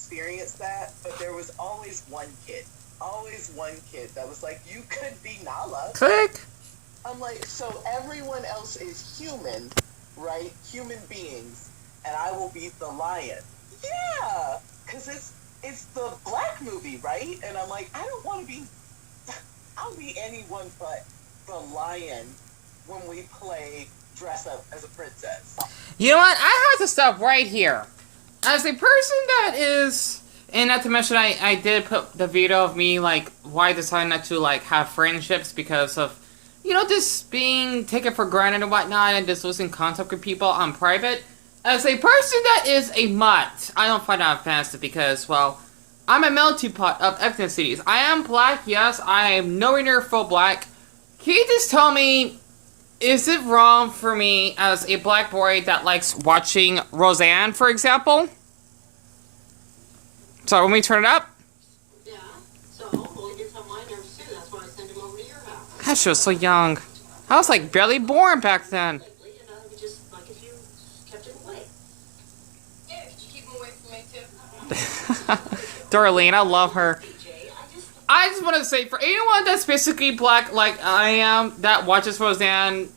experience that, but there was always one kid. Always one kid that was like, you could be Nala. Click. I'm like, so everyone else is human, right? Human beings, and I will be the lion. Yeah, because it's the black movie, right? And I'm like, I don't want to be. I'll be anyone but the lion when we play dress up as a princess. You know what? I have to stop right here. As a person that is, and not to mention, I did put the video of me, like, why I decided not to, like, have friendships because of, you know, just being taken for granted and whatnot, and just losing contact with people on private. As a person that is a mutt, I don't find that offensive because, well, I'm a melting pot of ethnicities. I am black, yes, I am nowhere near full black. Can you just tell me, is it wrong for me as a black boy that likes watching Roseanne, for example? So when we turn it up? Yeah, so hopefully it's on my nerves too. That's why I sent him over to your house. Gosh, she was so young. I was like barely born back then. Just like if you kept him away. Yeah, could you keep him away from me too? Darlene, I love her. I just want to say, for anyone that's basically black like I am, that watches Roseanne,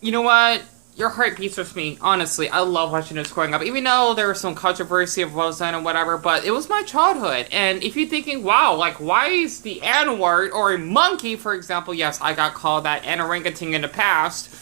you know what? Your heart beats with me, honestly. I love watching this growing up, even though there was some controversy of Roseanne and whatever, but it was my childhood. And if you're thinking, wow, like, why is the N-word, or a monkey, for example, yes, I got called that, and orangutan in the past,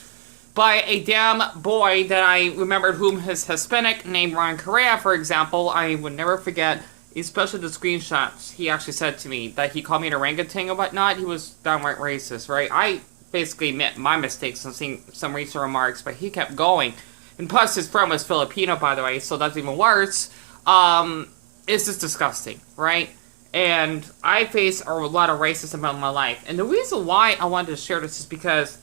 by a damn boy that I remembered whom is Hispanic, named Ron Correa, for example. I would never forget, especially the screenshots he actually said to me, that he called me an orangutan and whatnot. He was downright racist, right? I basically admit my mistakes and seeing some racial remarks, but he kept going. And plus, his friend was Filipino, by the way, so that's even worse. It's just disgusting, right? And I face a lot of racism in my life. And the reason why I wanted to share this is because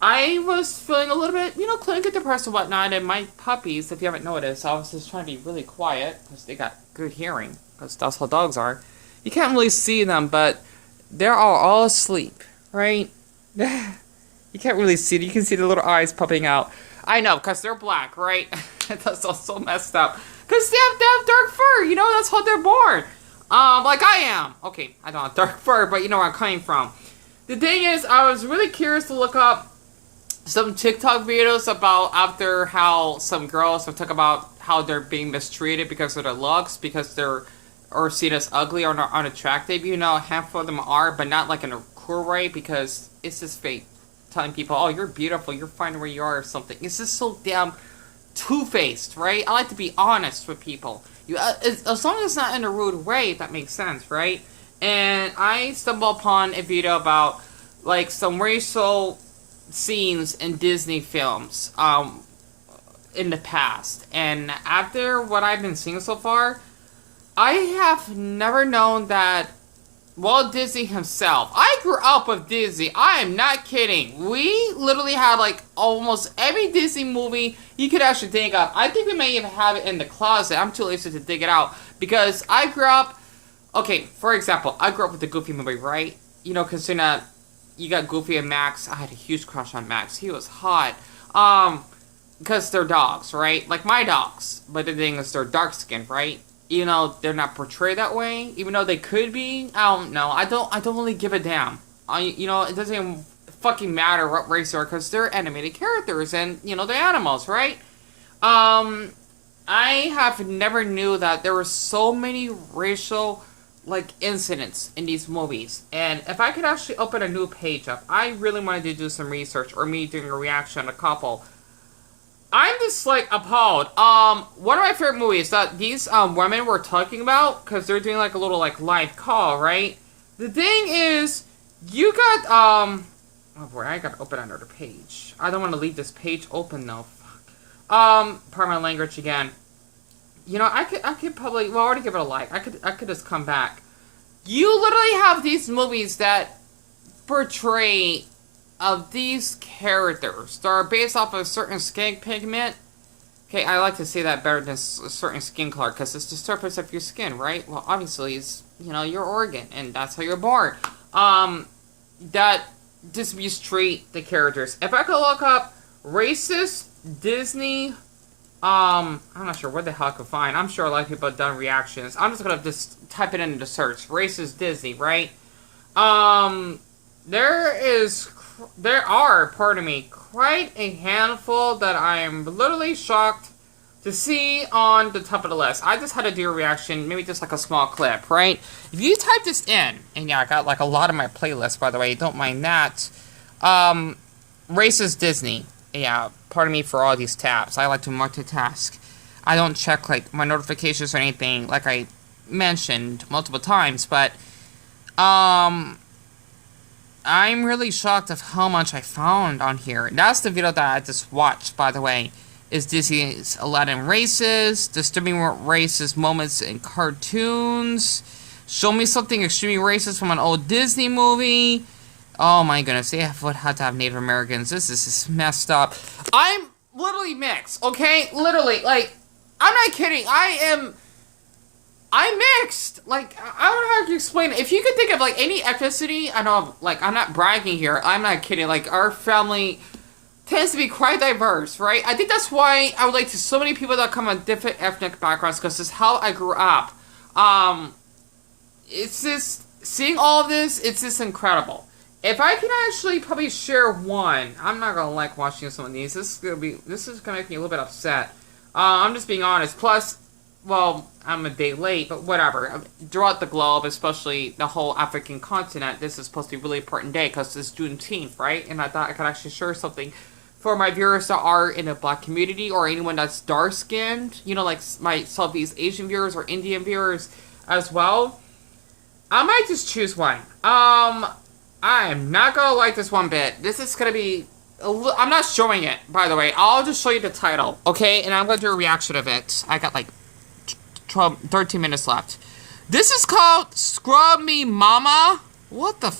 I was feeling a little bit, you know, clinically depressed and whatnot, and my puppies, if you haven't noticed, I was just trying to be really quiet, because they got good hearing, because that's how dogs are. You can't really see them, but they're all asleep, right? You can't really see it. You can see the little eyes popping out. I know, because they're black, right? That's also messed up. Because they have dark fur, you know, that's how they're born. Like I am. Okay, I don't have dark fur, but you know where I'm coming from. The thing is, I was really curious to look up some TikTok videos about after how some girls have talked about how they're being mistreated because of their looks, because they're or seen as ugly or not unattractive. You know, a handful of them are, but not like in a cruel way, because it's just fake telling people, oh, you're beautiful, you're fine where you are or something. It's just so damn two-faced, right? I like to be honest with people. As long as it's not in a rude way, if that makes sense, right? And I stumbled upon a video about like some racial scenes in Disney films in the past, and after what I've been seeing so far, I have never known that Walt Disney himself. I grew up with Disney. I am not kidding. We literally had like almost every Disney movie you could actually think of. I think we may even have it in the closet. I'm too lazy to dig it out, because I grew up. Okay, for example, I grew up with the Goofy movie, right? You know, considering that you got Goofy and Max. I had a huge crush on Max. He was hot. Because they're dogs, right? Like my dogs. But the thing is, they're dark skinned, right? You know, they're not portrayed that way, even though they could be. I don't know. I don't really give a damn. You know, it doesn't even fucking matter what race they are, because they're animated characters, and, you know, they're animals, right? I have never knew that there were so many racial, like, incidents in these movies. And if I could actually open a new page up, I really wanted to do some research, or me doing a reaction on a couple. I'm just, like, appalled. One of my favorite movies that these, women were talking about, because they're doing, like, a little, like, live call, right? The thing is, you got, oh boy, I gotta open another page. I don't want to leave this page open, though. Fuck. Pardon my language again. You know, I could probably, well, I already give it a like. I could just come back. You literally have these movies that portray of these characters that are based off of a certain skin pigment. Okay, I like to say that better than a certain skin color, because it's the surface of your skin, right? Well, obviously, it's, you know, your organ, and that's how you're born. That just mistreat the characters. If I could look up racist Disney I'm not sure where the hell I could find. I'm sure a lot of people have done reactions. I'm just gonna just type it into the search. Racist Disney, right? There are, pardon me, quite a handful that I'm literally shocked to see on the top of the list. I just had to do a reaction, maybe just like a small clip, right? If you type this in, and yeah, I got like a lot of my playlists, by the way, don't mind that. Racist Disney. Yeah, pardon me for all these tabs. I like to multitask. I don't check like my notifications or anything, like I mentioned multiple times, but I'm really shocked of how much I found on here. That's the video that I just watched, by the way. Is Disney's Aladdin racist? Disturbing racist moments in cartoons? Show me something extremely racist from an old Disney movie. Oh my goodness, they would have to have Native Americans. This is messed up. I'm literally mixed, okay? Literally, like, I'm not kidding. I'm mixed. Like, I don't know how to explain it. If you could think of, like, any ethnicity, I know, like, I'm not bragging here. I'm not kidding. Like, our family tends to be quite diverse, right? I think that's why I relate to so many people that come from different ethnic backgrounds, because this is how I grew up. It's just, seeing all of this, it's just incredible. If I can actually probably share one, I'm not gonna like watching some of these. This is gonna make me a little bit upset. I'm just being honest. Plus, well, I'm a day late, but whatever. Throughout the globe, especially the whole African continent, this is supposed to be a really important day because it's Juneteenth, right? And I thought I could actually share something for my viewers that are in the Black community or anyone that's dark-skinned, you know, like my Southeast Asian viewers or Indian viewers as well. I might just choose one. I am not gonna like this one bit. This is gonna be I'm not showing it, by the way. I'll just show you the title, okay? And I'm gonna do a reaction of it. I got like 13 minutes left. This is called Scrub Me Mama. What the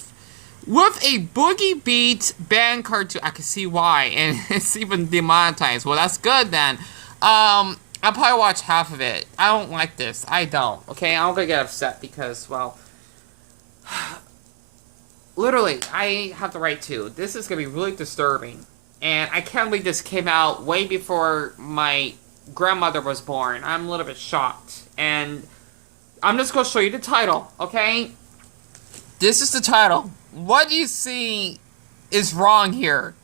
with a Boogie beat band cartoon. I can see why. And it's even demonetized. Well, that's good then. I'll probably watch half of it. I don't like this. I don't, okay? I'm gonna get upset because, well, literally, I have the right to. This is going to be really disturbing. And I can't believe this came out way before my grandmother was born. I'm a little bit shocked. And I'm just going to show you the title, okay? This is the title. What you see is wrong here.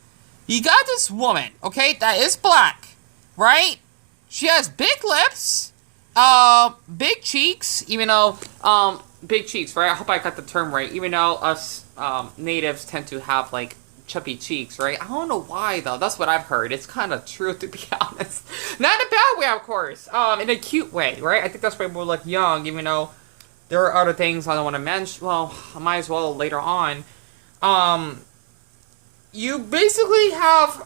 You got this woman, okay, that is black, right? She has big lips, big cheeks, even though, big cheeks, right? I hope I got the term right. Even though us natives tend to have like chubby cheeks, right? I don't know why though. That's what I've heard. It's kind of true, to be honest. Not in a bad way, of course. In a cute way, right? I think that's why we're like young, even though there are other things I don't want to mention. Well, I might as well later on. You basically have.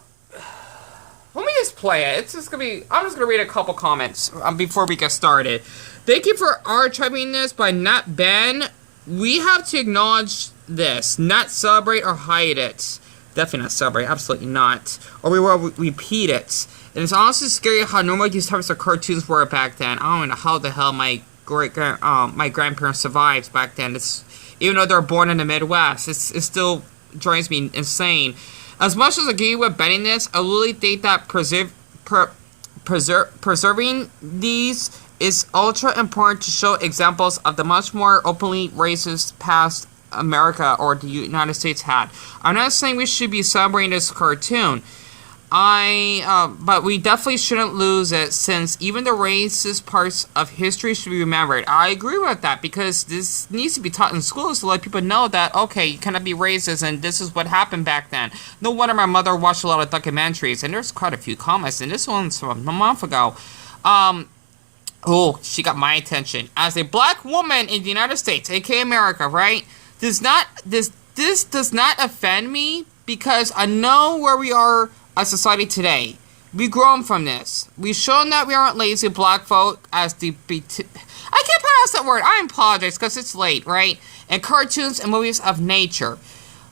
Let me just play it. It's just gonna be. I'm just gonna read a couple comments before we get started. Thank you for archiving this by not Ben. We have to acknowledge this, not celebrate or hide it. Definitely not celebrate, absolutely not. Or we will repeat it. And it's honestly scary how normal these types of cartoons were back then. I don't know how the hell my grandparents survived back then. It's, even though they're born in the Midwest, it still drives me insane. As much as I agree with betting this, I really think that preserving these is ultra important to show examples of the much more openly racist past America or the United States had. I'm not saying we should be celebrating this cartoon. But we definitely shouldn't lose it, since even the racist parts of history should be remembered. I agree with that, because this needs to be taught in schools to let people know that, okay, you cannot be racist and this is what happened back then. No wonder my mother watched a lot of documentaries, and there's quite a few comments, and this one's from a month ago. Oh, she got my attention. As a black woman in the United States, aka America, right? This does not offend me, because I know where we are as society today. We've grown from this. We've shown that we aren't lazy black folk as the I can't pronounce that word. I apologize because it's late, right? And cartoons and movies of nature.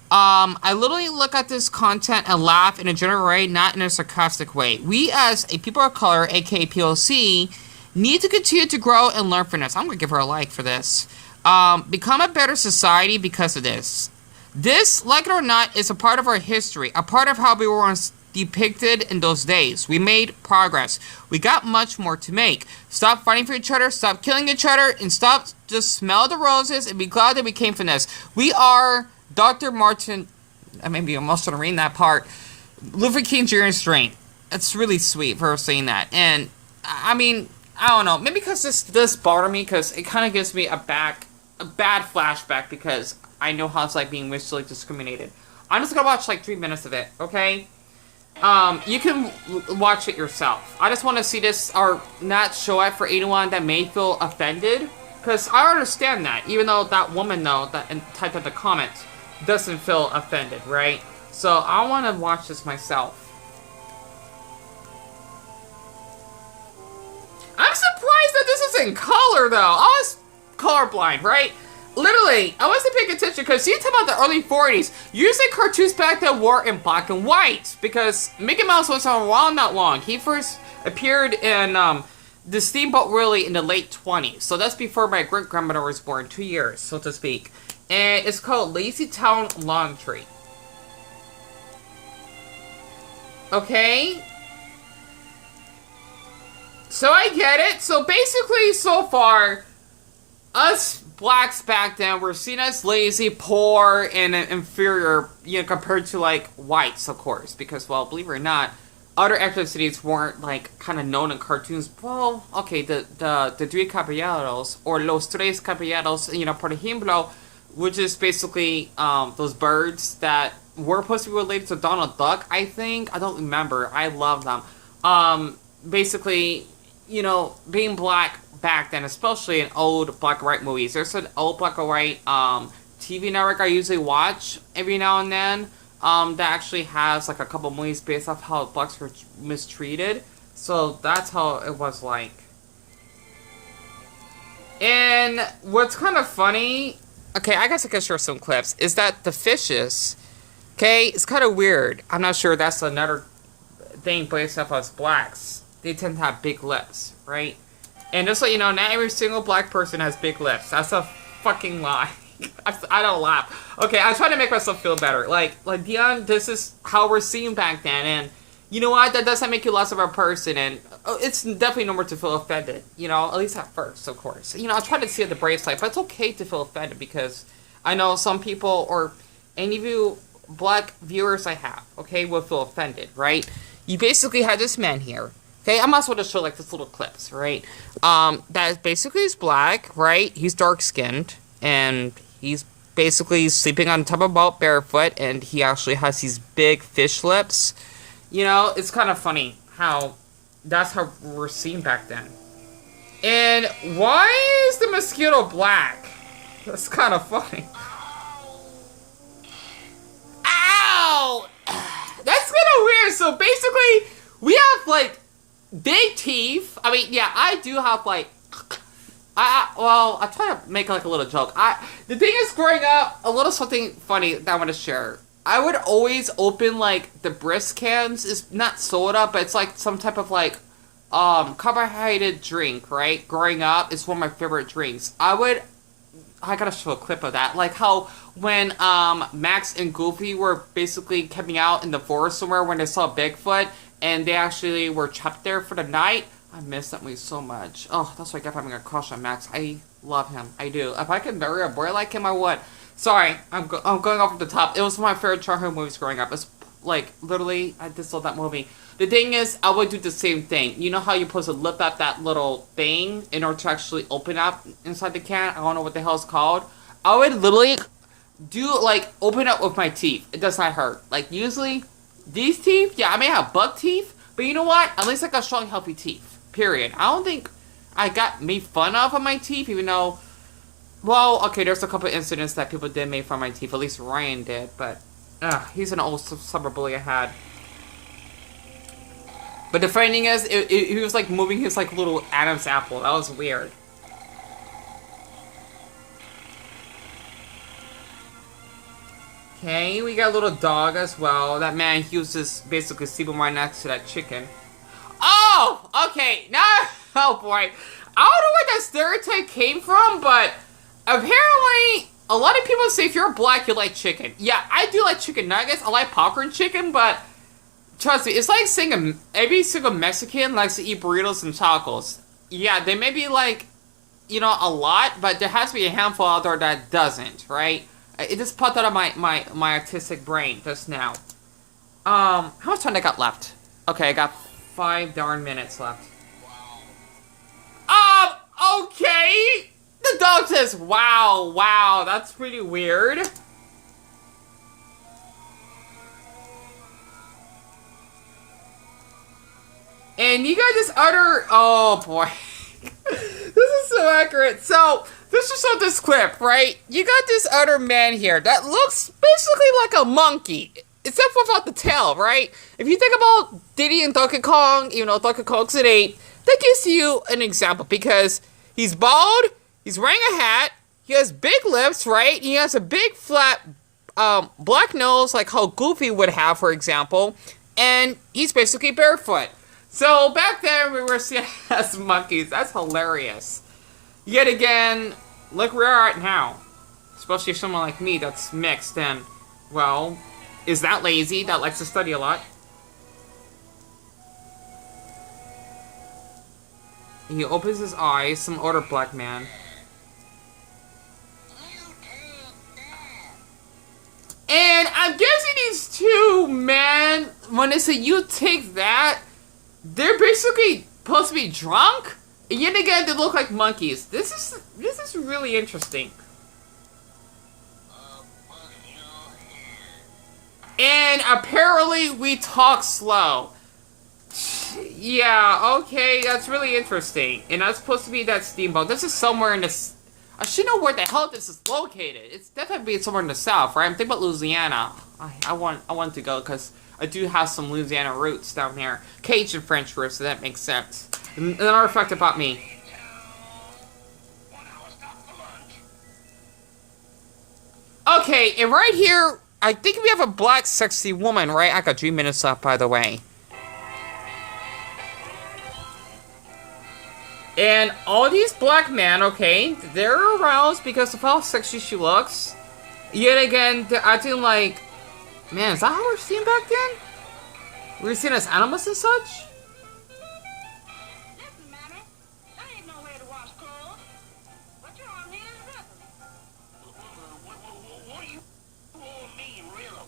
I literally look at this content and laugh in a general way, not in a sarcastic way. We as a people of color, aka POC, need to continue to grow and learn from this. I'm going to give her a like for this. Become a better society because of this. This, like it or not, is a part of our history, a part of how we were once depicted in those days. We made progress. We got much more to make. Stop fighting for each other, stop killing each other, and stop just smell the roses and be glad that we came from this. We are Dr. Martin, I may be almost going to read that part, Luther King Jr.'s strength. It's really sweet for her saying that. And, I mean, I don't know. Maybe because this bothered me, because it kind of gives me a bad flashback, because I know how it's like being racially discriminated. I'm just going to watch like 3 minutes of it, okay? You can watch it yourself. I just want to see this, or not show it for anyone that may feel offended. Because I understand that, even though that woman, though, that typed in the comments, doesn't feel offended, right? So I want to watch this myself. I'm surprised that this is in color, though. I was colorblind, right? Literally, I wasn't paying attention because you talk about the early 40s. Usually cartoons back then were in black and white because Mickey Mouse wasn't around that long. He first appeared in the Steamboat Willie in the late 20s. So that's before my great-grandmother was born, 2 years, so to speak. And it's called Lazy Town Laundry. Okay? So I get it. So basically, so far, us blacks back then were seen as lazy, poor, and inferior, you know, compared to, like, whites, of course. Because, well, believe it or not, other ethnicities weren't, like, kind of known in cartoons. Well, okay, the Three Caballeros, or Los Tres Caballeros, you know, por ejemplo, which is basically those birds that were supposed to be related to Donald Duck, I think. I don't remember. I love them. Basically, you know, being black back then, especially in old black and white movies. There's an old black and white TV network I usually watch every now and then that actually has like a couple movies based off how blacks were mistreated. So that's how it was like. And what's kind of funny, okay, I guess I could share some clips, is that the fishes, okay, it's kind of weird. I'm not sure that's another thing based off us blacks. They tend to have big lips, right? And just so you know, not every single black person has big lips. That's a fucking lie. I don't laugh. Okay, I'm trying to make myself feel better. Like Deon, this is how we're seen back then. And you know what? That doesn't make you less of a person. And it's definitely normal to feel offended. You know, at least at first, of course. You know, I'll try to see it the brave side. But it's okay to feel offended because I know some people, or any of you black viewers I have, okay, will feel offended, right? You basically have this man here. Okay, I might as well just show like this little clips, right? That basically is black, right? He's dark-skinned, and he's basically sleeping on top of a boat barefoot, and he actually has these big fish lips. You know, it's kind of funny how that's how we're seen back then. And why is the mosquito black? That's kind of funny. Ow! That's kind of weird. So basically, we have like big teeth. I mean, yeah, I do have like, well, I try to make like a little joke. The thing is, growing up, a little something funny that I want to share. I would always open like the brisk cans. It's not soda, but it's like some type of like carbohydrated drink, right? Growing up, it's one of my favorite drinks. I gotta show a clip of that. Like how when Max and Goofy were basically camping out in the forest somewhere when they saw Bigfoot, and they actually were trapped there for the night. I miss that movie so much. Oh, that's why I kept having a crush on Max. I love him. I do. If I could marry a boy like him, I would. Sorry, I'm going off the top. It was one of my favorite childhood movies growing up. It's like, literally, I just love that movie. The thing is, I would do the same thing. You know how you're supposed to lift up that little thing in order to actually open up inside the can? I don't know what the hell it's called. I would literally open up with my teeth. It does not hurt. Like, usually, these teeth, yeah, I may have buck teeth, but you know what? At least I got strong, healthy teeth. Period. I don't think I got made fun of my teeth, even though, well, okay, there's a couple incidents that people did make fun of my teeth. At least Ryan did, but he's an old summer bully I had. But the funny thing is, he was like moving his like little Adam's apple. That was weird. Okay, we got a little dog as well. That man, he was just basically sleeping right next to that chicken. Oh, okay, now, oh boy. I don't know where that stereotype came from, but apparently, a lot of people say if you're black, you like chicken. Yeah, I do like chicken nuggets. I like popcorn chicken, but trust me, it's like saying every single Mexican likes to eat burritos and tacos. Yeah, they may be like, you know, a lot, but there has to be a handful out there that doesn't, right? It just popped out of my artistic brain just now. How much time I got left? Okay, I got 5 darn minutes left. Okay! The dog says, wow, wow, that's pretty weird. And you guys just utter, oh boy. This is so accurate. So, this is on this clip, right? You got this other man here that looks basically like a monkey. Except for without the tail, right? If you think about Diddy and Donkey Kong, you know, Donkey Kong's an ape, that gives you an example because he's bald, he's wearing a hat, he has big lips, right? He has a big flat black nose like how Goofy would have, for example, and he's basically barefoot. So back then we were seeing as monkeys. That's hilarious. Yet again, look where we're at now. Especially someone like me that's mixed and, well, is that lazy, that likes to study a lot. He opens his eyes, some older black man. And I'm guessing these two men, when they say you take that, they're basically supposed to be drunk. And yet again, they look like monkeys. This is really interesting. And apparently we talk slow. Yeah, okay, that's really interesting. And that's supposed to be that steamboat. This is somewhere in this... I should know where the hell this is located. It's definitely somewhere in the south, right? I'm thinking about Louisiana. I want to go because I do have some Louisiana roots down there. Cajun French roots, so that makes sense. Another fact about me. Okay, and right here, I think we have a black sexy woman, right? I got 3 minutes left, by the way. And all these black men, okay, they're aroused because of how sexy she looks. Yet again, they're acting like, man, is that how we're seen back then? We were seen as animals and such? Listen, Mammy, there ain't nowhere to wash clothes. What you all need is nothing. What do you all mean, really?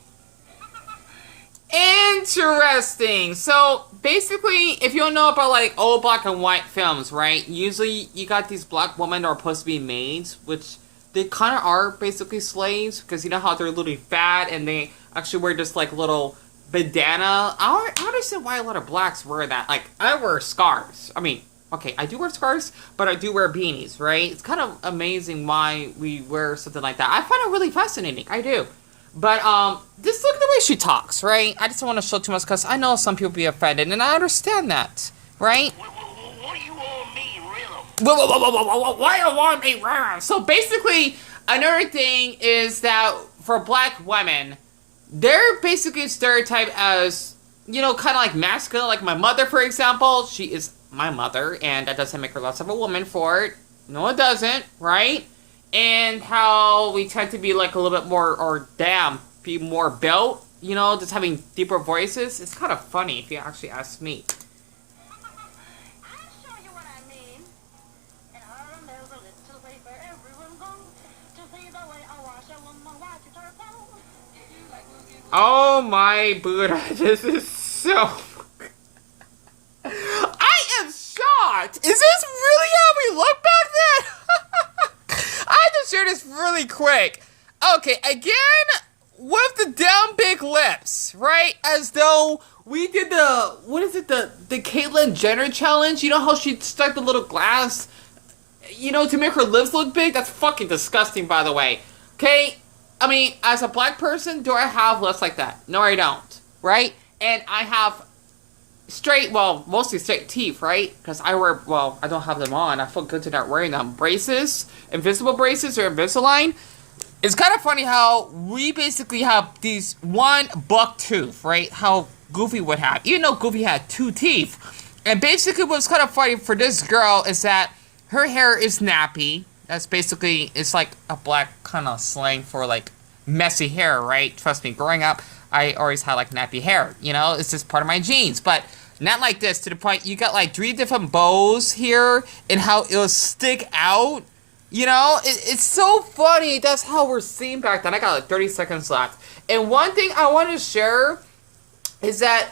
Interesting. So, basically, if you don't know about, like, old black and white films, right? Usually, you got these black women that are supposed to be maids, which they kind of are basically slaves, because you know how they're literally fat, and they actually wear just, like, little bandana. I don't understand why a lot of blacks wear that. Like, I wear scarves. I mean, okay, I do wear scarves, but I do wear beanies, right? It's kind of amazing why we wear something like that. I find it really fascinating. I do. But, just look at the way she talks, right? I just don't want to show too much because I know some people be offended, and I understand that, right? What do you all mean, really? Why do you want me? So basically, another thing is that for black women, they're basically stereotyped as, you know, kind of like masculine. Like my mother, for example, she is my mother, and that doesn't make her less of a woman for it. No, it doesn't, right? And how we tend to be like a little bit more, or be more built, you know, just having deeper voices. It's kind of funny if you actually ask me. I'll show you what I mean. And Harlem, there's a little way where everyone goes to see the way I wash a woman, watch it turtle. Oh my Buddha, this is so... I am shocked! Is this really how we look back then? I had to share this really quick. Okay, again, with the damn big lips, right? As though we did the, what is it, the Caitlyn Jenner challenge? You know how she stuck the little glass, you know, to make her lips look big? That's fucking disgusting, by the way. Okay? I mean, as a black person, do I have lips like that? No, I don't. Right? And I have straight, well, mostly straight teeth, right? Because I wear, well, I don't have them on. I feel good to not wearing them. Braces, invisible braces or Invisalign. It's kind of funny how we basically have these one buck tooth, right? How Goofy would have. Even though Goofy had 2 teeth. And basically what's kind of funny for this girl is that her hair is nappy. That's basically, it's like a black kind of slang for like messy hair, right? Trust me, growing up, I always had like nappy hair, you know? It's just part of my genes, but not like this, to the point you got like 3 different bows here, and how it'll stick out. You know, it's so funny. That's how we're seeing back then. I got like 30 seconds left. And one thing I want to share is that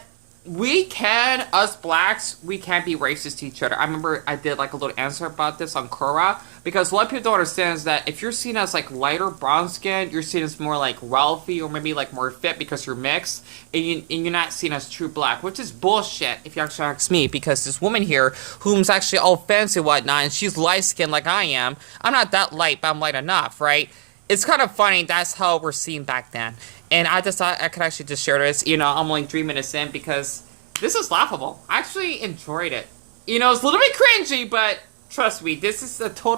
us blacks, we can't be racist to each other. I remember I did like a little answer about this on Quora, because a lot of people don't understand is that if you're seen as like lighter brown skin, you're seen as more like wealthy or maybe like more fit because you're mixed, and you're not seen as true black, which is bullshit if you actually ask me, because this woman here, whom's actually all fancy and whatnot, and she's light skinned like I am. I'm not that light, but I'm light enough, right? It's kind of funny. That's how we're seen back then. And I just thought I could actually just share this. You know, I'm only 3 minutes in because this is laughable. I actually enjoyed it. You know, it's a little bit cringy, but trust me, this is a total